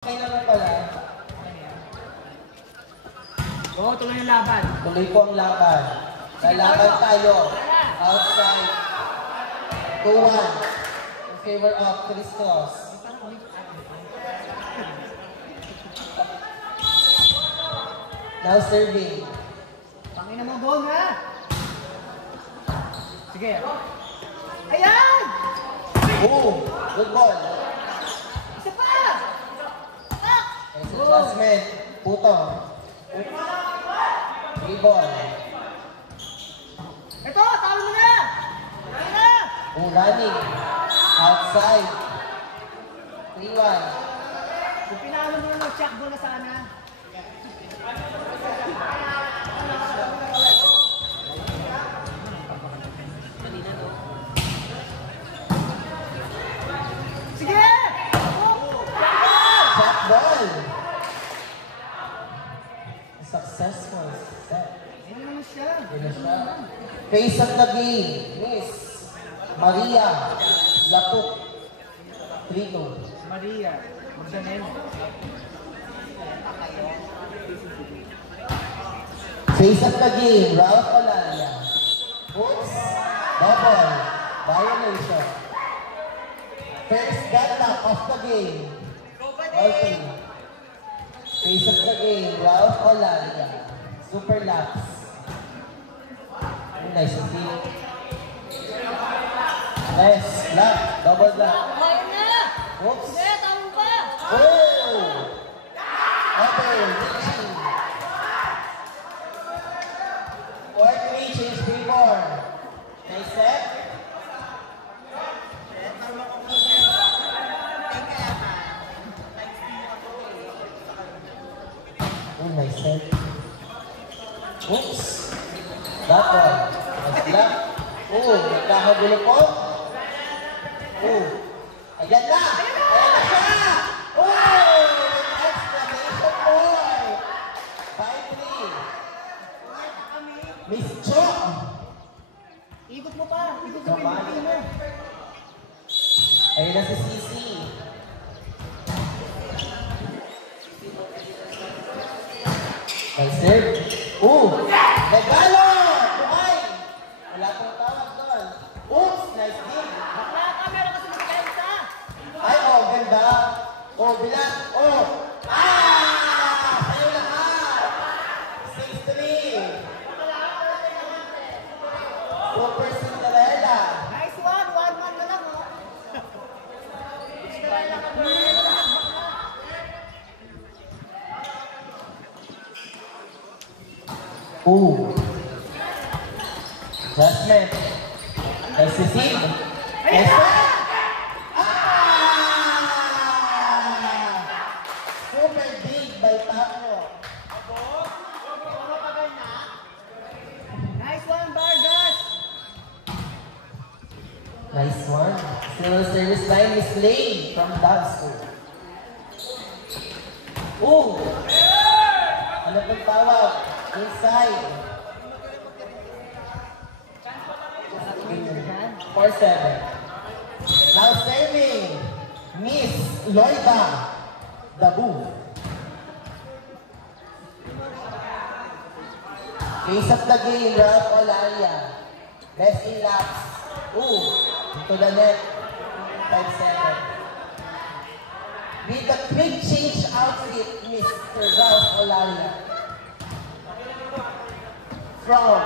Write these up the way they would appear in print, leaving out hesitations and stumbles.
Okay naman pala. Oo, tuloy yung laban. Tuloy po ang laban. Lalaban tayo. Outside. 2-1. In favor of Chris Cross. Now serving. Pangina mo, Bong, ha? Sige. Ayan! Boom! Good ball. Isa pa! Nice adjustment. Puto. Free ball. Ito, talo mo na! Ayun na! Running. Outside. 3-1. Kung pinalo mo na check ball na sana. Sige! Shot ball. Successful set. Ayun naman siya. Yun na siya. Face of the game. Miss Maria Lapuk. 3-2. Maria. Magdanel. Face of the game. Ralph Olalia. Oops. Double. Violation. First gata of the game. All three. Face of the game. Ralph Olalia. Super laps. Nice to see. Nice. Lap. Double lap. Ayun na! Oops. Sige, talo pa! Oh! Okay, reaching. 4-3, change 3-4. Nice set. Oh, nice set. Oops. That one. Nice block. Oh, nagkakagulo po. Oh. Ayan na! Ayan na siya! Oh! Exclamation point! 5-3. Miss Jo! Ikot mo pa! Ikot sa pinipin mo! Ayan na si Sisi. Nice serve. Oh! Regalo! Buhay! Wala pong tawag doon. Oops! Nice dig! Bakla ka! Meron kasi magkakansa! Ay, oh, ganda. Oh, bilang. Oh. Ah! Sa'yo lahat. 6-3. Super Cinderella. Nice one! One man na lang, oh! Cinderella ka ba? Ooh. Adjustment. Nice to see. Ayun na! Super big by Taco. Nice one, Vargas! Nice one. Still on service line, Miss Lane from Dog School. Ooh! Ano pong tawag? Inside. 4-7. Now serving, Miss Loida Dabu. Face of the game, Ralph Olalia. Best in laps. Ooh, into the net. 5-7. With the quick change outfit, Mr. Ralph Olalia. From.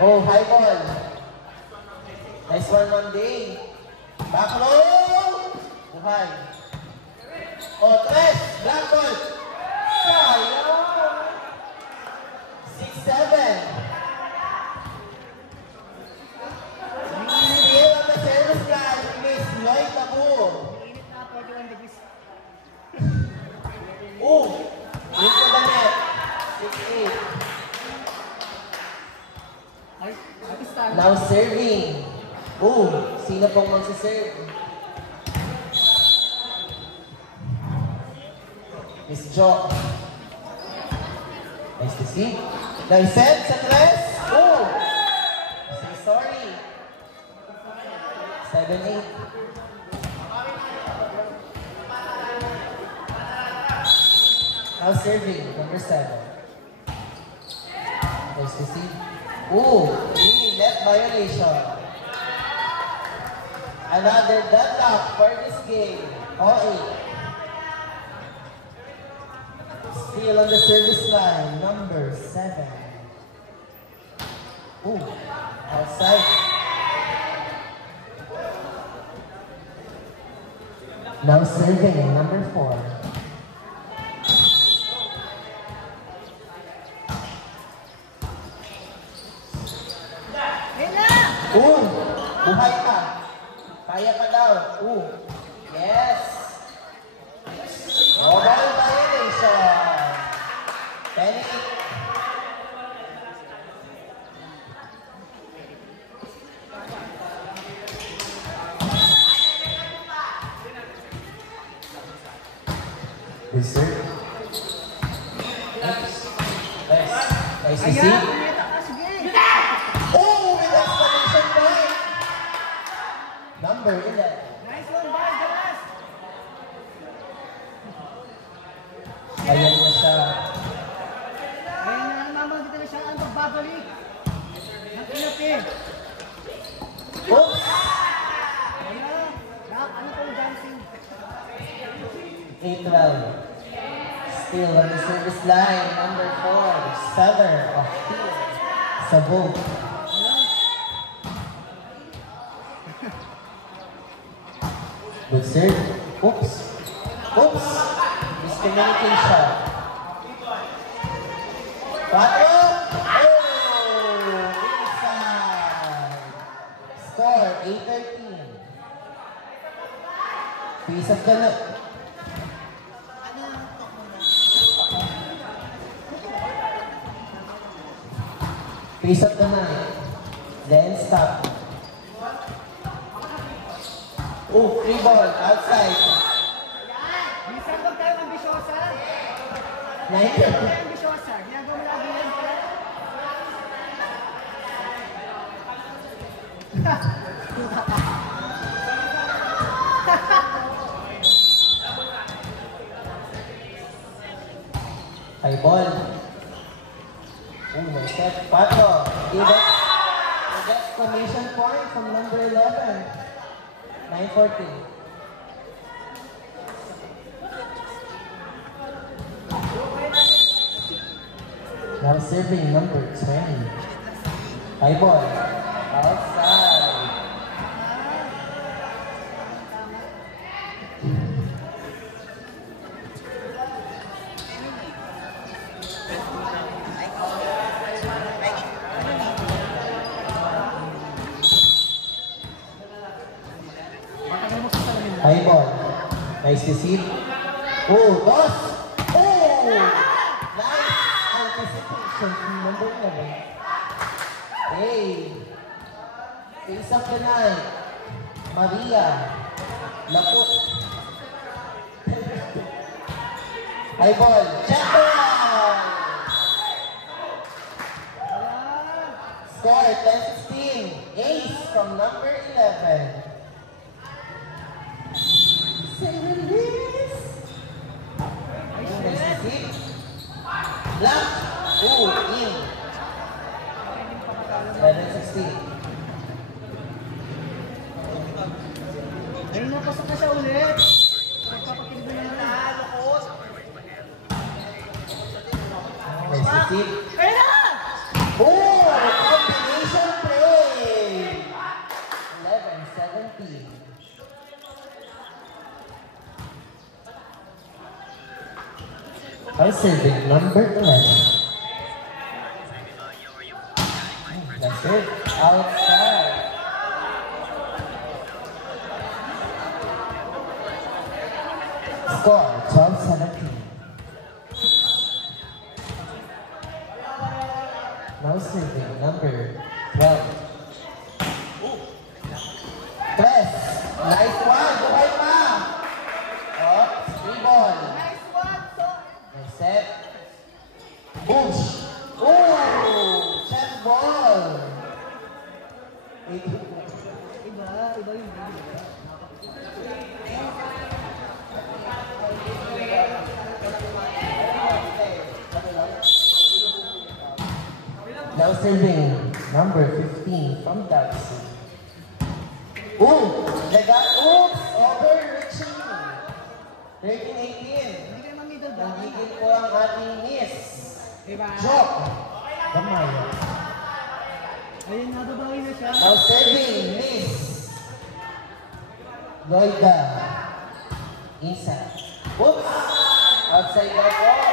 Oh, high ball. Nice one, Monday. Back row. Buhay. Oh, tres. Black ball. Sayang. 6-7. Still on the service line, Miss Lloyd Tabu. Init na, 41 degrees. Oh, into the net. 6-8. Ay, abis tayo. Now serving. Oh, sino pong magsiserve? Miss Jo. Nice to see. Nice set sa tres. Oh, say sorry. 7-8. Now serving, number 7. Nice to see. Ooh, net violation. Another deadlock for this game. Oh, 8. Still on the service line, number 7. Ooh, outside. Now serving, number 4. Buhay ka. Kaya ka daw. Yes. Mobile violation. Panic. Reserve. Nice to see. Number 11. Nice one, boys. Galas. Ayan na siya. Ayun na, mama, dito na siya ang pagbabalik. Nakinati. Oops! Ayan. Ano po dancing? 8-12. Still on the service line. Number 4. Seller of Field. Sabog. Good serve. Oops. Oops. Miscommunication. 4. Inside. Score 8-13. Piece of the look. Piece of the night. Then stop. Free ball, outside. Minsan huwag tayong ambisyosa. 9. Huwag tayong ambisyosa. Ginagawa mo lagi yan. High ball. My set. 4. Give exclamation point from number 11. 9-14. Now serving number 20. High ball. Outside. High ball. Nice to see. Toss. Nice anticipation from number 11. Hey. Face of the night. Maria. Laput. High ball. Check ball. Score 10-16. Ace from number 11. Release. Nice to see. Block. In. 11-16. Ayun na, pasok na siya ulit. Nagpapakilig na naman. Nice to see. Ayun na! Combination play. 11-17. Serving number 11. That's it. Outside. Score 12-17. Now serving number 12. Press. Nice one. Buhay pa. Free ball. Nice one, so. Set. Push. Check ball. Iba yung Now serving number 15 from Dapsy. Ooh! Oops! Overreaching! 13-18. Hindi kayo mag-middle block. Nagigil po ang ating miss. Diba? Joke! Gamay. Ayun, nababawi na siya. Now serving, miss. Loida. Isa. Oops! Outside the ball.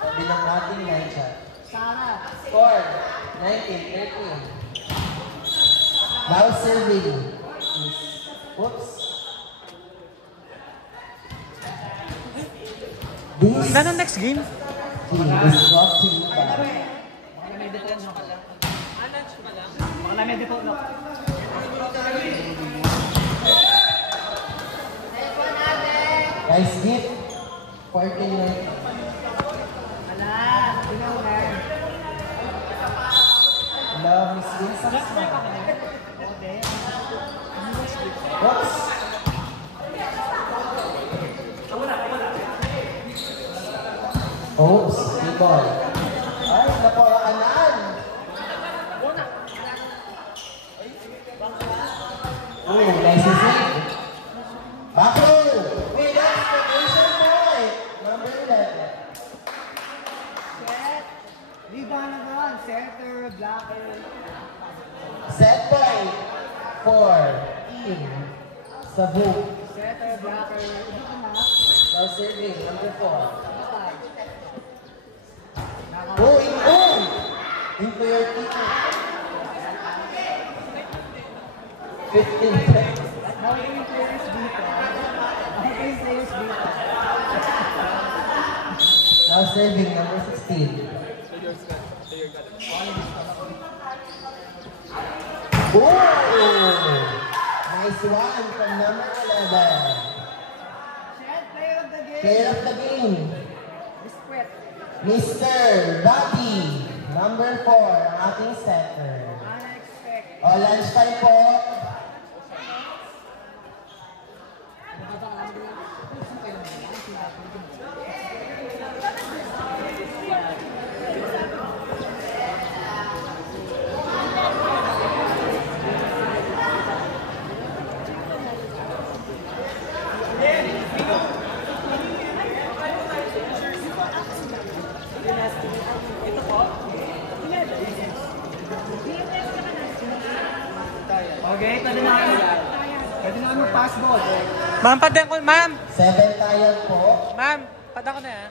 Sabi ng ating night shot. Sara. Score, 19-13. Now serving. Oops. This Ilan ang next game? team is brought to you by Baka may default no. Baka may default no. Nice gift. 14-19. Wala. Ikaw na. Hello, Miss Wilson. Okay. Oops. Oops, B-boy. Ay, napawakanaan. Oh, nice to see. Bako! With exclamation point. Number 11. Set. Rebound naman. Center, blocker. Set point for Team Sabu. Center, blocker. Ito ka na. Now serving, number 4. Five. Oh, into your team. 15 seconds. Now yung players dito. Now yung players dito. Now serving, number 16. Oh! Nice one from number 11. Set, player of the game. Player of the game, Respect. Mr. Bobby, number 4, ang ating center. Unexpected. O, lunchtime po. Okay, pwede na kami. Pwede na kami pass ball. Ma'am, padang ko, ma'am! 7 tayo po. Ma'am, padang ko na, ha?